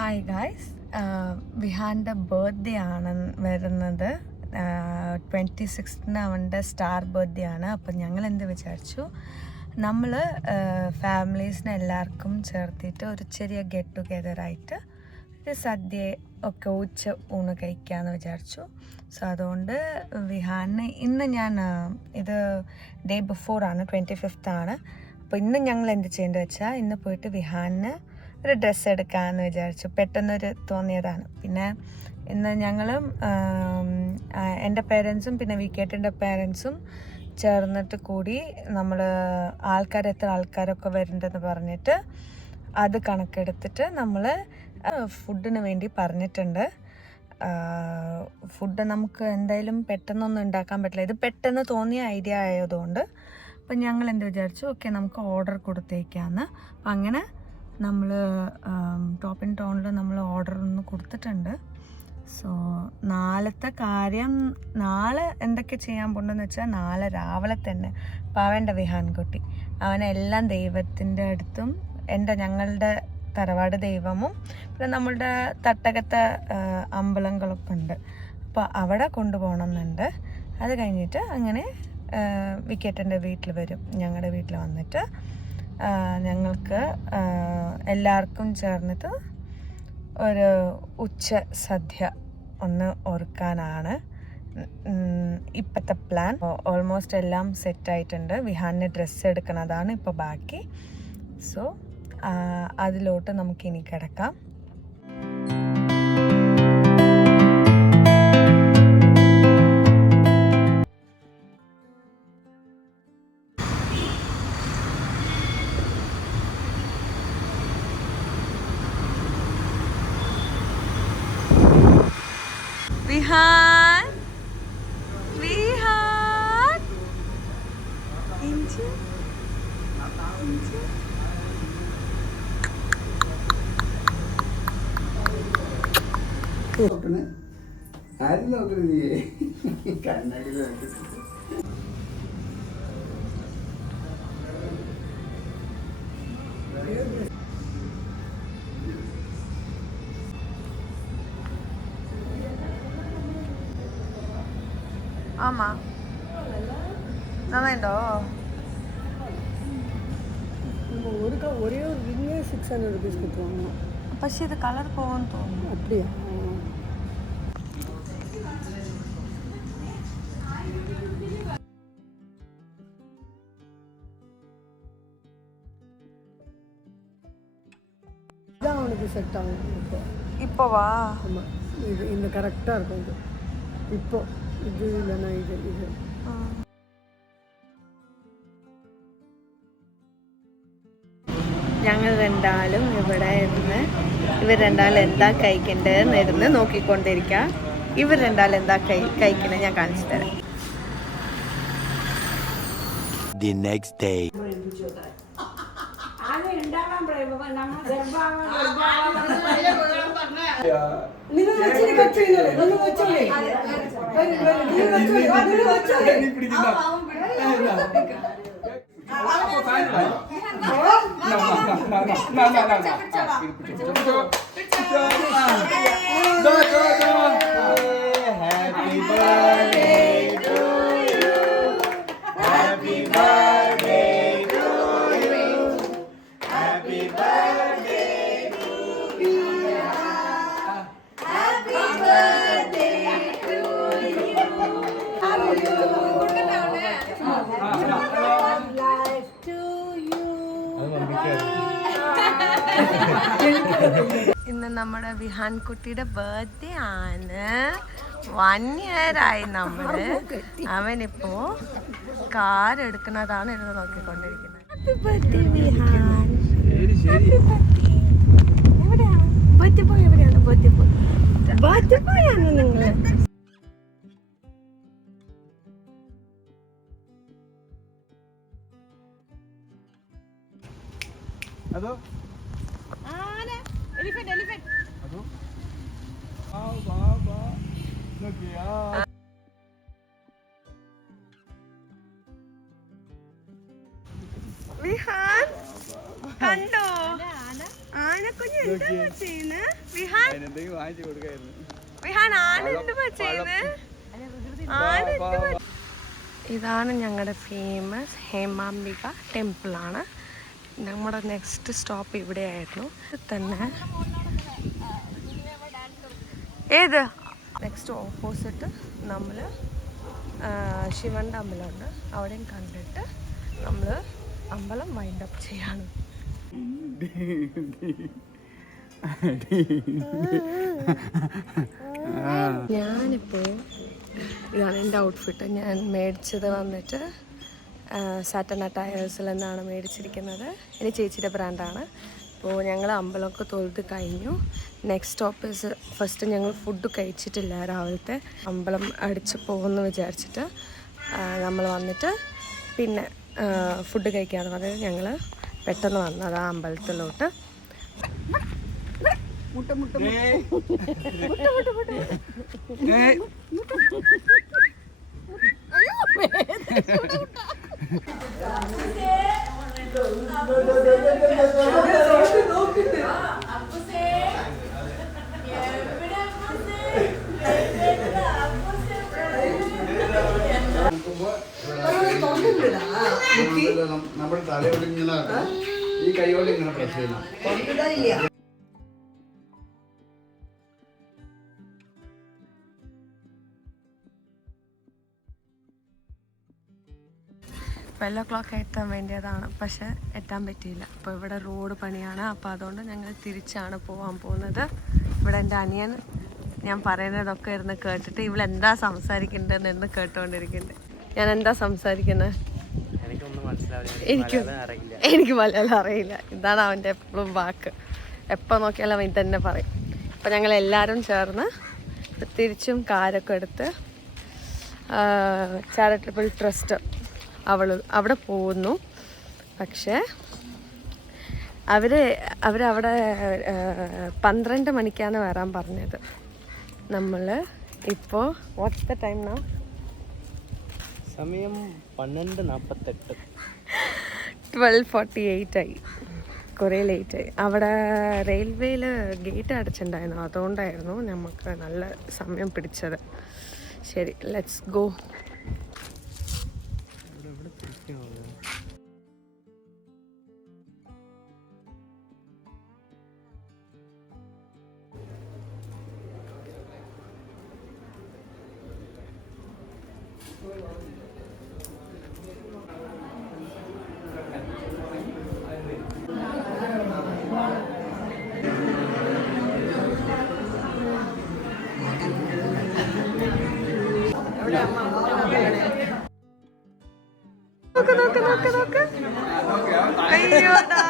Hi guys, വിഹാൻ്റെ birthday ആണ് വരുന്നത്. 26 അവൻ്റെ സ്റ്റാർ ബർത്ത്ഡേ ആണ്. അപ്പം ഞങ്ങൾ എന്ത് വിചാരിച്ചു, നമ്മൾ ഫാമിലീസിനെ എല്ലാവർക്കും ചേർത്തിട്ട് ഒരു ചെറിയ ഗെറ്റ് ടുഗെദറായിട്ട് ഒരു സദ്യ ഒക്കെ ഉച്ച ഊണ് കഴിക്കാമെന്ന് വിചാരിച്ചു. സോ അതുകൊണ്ട് വിഹാന് ഇന്ന് ഞാൻ ഇത് ഡേ ബിഫോറാണ്, 25th ആണ്. അപ്പോൾ ഇന്ന് ഞങ്ങൾ എന്ത് ചെയ്യേണ്ടത് വെച്ചാൽ, ഇന്ന് പോയിട്ട് വിഹാന് ഒരു ഡ്രസ്സ് എടുക്കാമെന്ന് വിചാരിച്ചു. പെട്ടെന്നൊരു തോന്നിയതാണ്. പിന്നെ ഇന്ന് ഞങ്ങളും എൻ്റെ പേരൻസും പിന്നെ വിക്കേറ്റിൻ്റെ പേരൻസും ചേർന്നിട്ട് കൂടി നമ്മൾ എത്ര ആൾക്കാരൊക്കെ വരുന്നുണ്ടെന്ന് പറഞ്ഞിട്ട് അത് കണക്കെടുത്തിട്ട് നമ്മൾ ഫുഡിന് വേണ്ടി പറഞ്ഞിട്ടുണ്ട്. ഫുഡ് നമുക്ക് എന്തായാലും പെട്ടെന്നൊന്നും ഉണ്ടാക്കാൻ പറ്റില്ല. ഇത് പെട്ടെന്ന് തോന്നിയ ഐഡിയ ആയതുകൊണ്ട് അപ്പം ഞങ്ങൾ എന്ത് വിചാരിച്ചു, ഓക്കെ നമുക്ക് ഓർഡർ കൊടുത്തേക്കാന്ന്. അപ്പം അങ്ങനെ നമ്മൾ ടോപ്പ് ഇൻ ടൗണിൽ നമ്മൾ ഓർഡർ ഒന്ന് കൊടുത്തിട്ടുണ്ട്. സോ നാളത്തെ കാര്യം, നാളെ എന്തൊക്കെ ചെയ്യാൻ പോകണമെന്ന് വെച്ചാൽ, നാളെ രാവിലെ തന്നെ പാവേണ്ട വിഹാൻകുട്ടി അവനെല്ലാം ദൈവത്തിൻ്റെ അടുത്തും ഞങ്ങളുടെ തറവാട് ദൈവമും പിന്നെ നമ്മളുടെ തട്ടകത്തെ അമ്പലങ്ങളൊക്കെ ഉണ്ട്. അപ്പോൾ അവിടെ കൊണ്ടുപോകണമെന്നുണ്ട്. അത് കഴിഞ്ഞിട്ട് അങ്ങനെ വിക്കറ്റിൻ്റെ വീട്ടിൽ വരും. ഞങ്ങളുടെ വീട്ടിൽ വന്നിട്ട് ഞങ്ങൾക്ക് എല്ലാവർക്കും ചേർന്നിട്ട് ഒരു ഉച്ച സദ്യ ഒന്ന് ഓർക്കാനാണ് ഇപ്പോഴത്തെ പ്ലാൻ. ഓൾമോസ്റ്റ് എല്ലാം സെറ്റായിട്ടുണ്ട്. വിഹാന് ഡ്രസ്സ് എടുക്കുന്നതാണ് ഇപ്പോൾ ബാക്കി. സോ അതിലോട്ട് നമുക്കിനി കിടക്കാം. വിഹാൻ, വിഹാൻ, ഇഞ്ചി ആരും നോക്കരുത്. കണ്ണാടി ஆமா நல்லாயிண்டோ. ஒரே ஒரு ரிங்கே 600 rupees கொடுத்துருவாங்க. പക്ഷേ ഇത് കളർ പോകാൻ തോന്നുന്നു. அப்படியா? இதான் அவனுக்கு செட் ஆகும். இப்போவா? ஆமாம், இது இந்த கரெக்டாக இருக்கும். இது இப்போ இது இல்லைன்னா இது ഞങ്ങൾ രണ്ടാളും ഇവിടെ ഇരുന്ന് ഇവർ രണ്ടാളും എന്താ കഴിക്കേണ്ടതെന്ന് ഇരുന്ന് നോക്കിക്കൊണ്ടിരിക്കുക. ഇവർ രണ്ടാളും എന്താ കഴിക്കുന്നത് ഞാൻ കാണിച്ചു തരാം. The next day. ഇന്ന് നമ്മുടെ വിഹാൻ കുട്ടിയുടെ ബർത്ത്ഡേ ആണ്. 1 year ആയി നമ്മള്. അവനിപ്പോ കാർ എടുക്കുന്നതാണ് ഇരുന്ന് നോക്കിക്കൊണ്ടിരിക്കുന്നത്. Happy birthday Vihaan. എവിടെയാണ് ബർത്ത്ഡേ ബോയ്? എവിടെയാണ് ബർത്ത്ഡേ ബോയ്? ബർത്ത്ഡേ ബോയ് ആണ് നിങ്ങള്. അതോ വിഹാൻ കണ്ടോ? ആനക്കുഞ്ഞ് ഇതാണ് ഞങ്ങളുടെ ഫേമസ് ഹേമാംബിക ടെമ്പിളാണ്. നമ്മുടെ നെക്സ്റ്റ് സ്റ്റോപ്പ് ഇവിടെയായിരുന്നു. തന്നെ ഏത് നെക്സ്റ്റ് ഓപ്പോസിറ്റ് നമ്മൾ ശിവൻ്റെ അമ്പലമുണ്ട്. അവിടെയും കണ്ടിട്ട് നമ്മൾ അമ്പലം വൈൻഡ് അപ്പ് ചെയ്യാണ്. ഞാനിപ്പോൾ ഇതാണ് എൻ്റെ ഔട്ട്ഫിറ്റ്. ഞാൻ മേടിച്ചത് വന്നിട്ട് സാറ്റന ടയേഴ്സിൽ നിന്നാണ് മേടിച്ചിരിക്കുന്നത്. ഇനി ചേച്ചിയുടെ ബ്രാൻഡാണ്. അപ്പോൾ ഞങ്ങൾ അമ്പലമൊക്കെ തൊഴുത് കഴിഞ്ഞു. നെക്സ്റ്റ് സ്റ്റോപ്പ് ഇസ് ഫസ്റ്റ് ഞങ്ങൾ ഫുഡ് കഴിച്ചിട്ടില്ല രാവിലത്തെ. അമ്പലം അടിച്ച് പോകുമെന്ന് വിചാരിച്ചിട്ട് നമ്മൾ വന്നിട്ട് പിന്നെ ഫുഡ് കഴിക്കാമെന്ന് പറഞ്ഞ് ഞങ്ങൾ പെട്ടെന്ന് വന്നത് ആ അമ്പലത്തിലോട്ട്. നമ്മുടെ തലയോട് ഇങ്ങനെ ഈ കൈയോട് ഇങ്ങനെ പ്രസ് ചെയ്യണം. ട്വൽവ് o'clock എത്താൻ വേണ്ടിയതാണ്, പക്ഷെ എത്താൻ പറ്റിയില്ല. അപ്പോൾ ഇവിടെ റോഡ് പണിയാണ്. അപ്പോൾ അതുകൊണ്ട് ഞങ്ങൾ തിരിച്ചാണ് പോകാൻ പോകുന്നത്. ഇവിടെ എൻ്റെ അനിയൻ ഞാൻ പറയുന്നതൊക്കെ ഇരുന്ന് കേട്ടിട്ട് ഇവളെന്താ സംസാരിക്കേണ്ടതെന്ന് കേട്ടുകൊണ്ടിരിക്കുന്നുണ്ട്. ഞാൻ എന്താ സംസാരിക്കുന്നത് എനിക്ക് മലയാളം അറിയില്ല. ഇതാണ് അവൻ്റെ എപ്പോഴും വാക്ക്. എപ്പോൾ നോക്കിയാലും അവൻ തന്നെ പറയും. അപ്പോൾ ഞങ്ങൾ എല്ലാവരും ചേർന്ന് തിരിച്ചും കാരൊക്കെ എടുത്ത് ചാരിറ്റബിൾ ട്രസ്റ്റ് അവിടെ പോകുന്നു. പക്ഷേ അവരവിടെ 12 മണിക്കാണ് വരാൻ പറഞ്ഞത്. നമ്മൾ ഇപ്പോൾ വാട്ട്സ് ദ ടൈം നൗ? സമയം 12:48. 12:48 ആയി. കുറേ ലേറ്റായി. അവിടെ റെയിൽവേയിൽ ഗേറ്റ് അടച്ചിട്ടുണ്ടായിരുന്നു. അതുകൊണ്ടായിരുന്നു നമുക്ക് നല്ല സമയം പിടിച്ചത്. ശരി, ലെറ്റ്സ് ഗോ. നോക്ക്. അയ്യോടാ.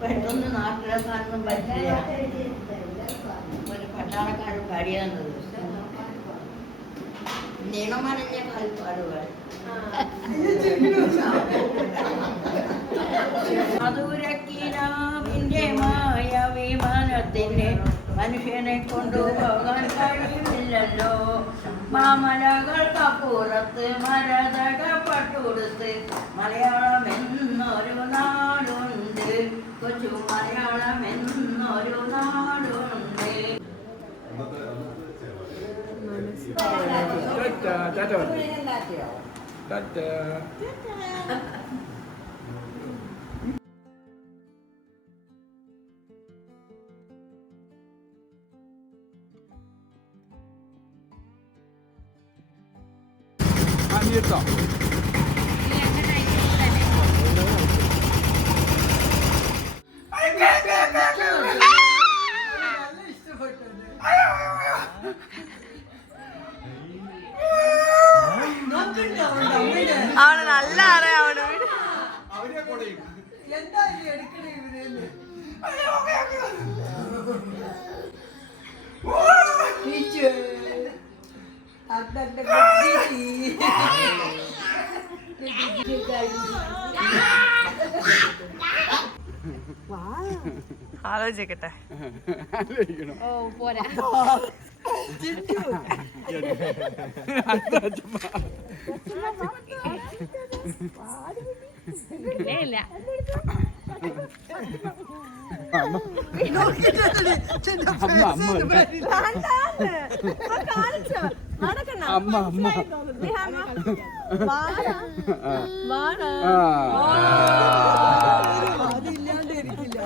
പെട്ടെന്ന് നാട്ടിലെത്താനൊന്നും പറ്റില്ല. ഒരു പട്ടാളക്കാരൻ പാടിയാന്നത് നീളമറിഞ്ഞ കളിപ്പാടുകൾ. മധുരക്കിനാവിന്റെ മായ വിമാനത്തിന് മനുഷ്യനെ കൊണ്ടുപോകാൻ കഴിയുന്നില്ലല്ലോ. മാമലകൾക്കപ്പുറത്ത് മരതകപ്പട്ടുടുത്ത് മലയാളം എന്നൊരു നാടുണ്ട്. കൊച്ചു മലയാളം എന്നൊരു നാടുണ്ട്. അവന് നല്ല അറിയാം അവന് വീട്. ആലോചിക്കട്ടെ. അതില്ലാണ്ട് ഇരിക്കില്ല.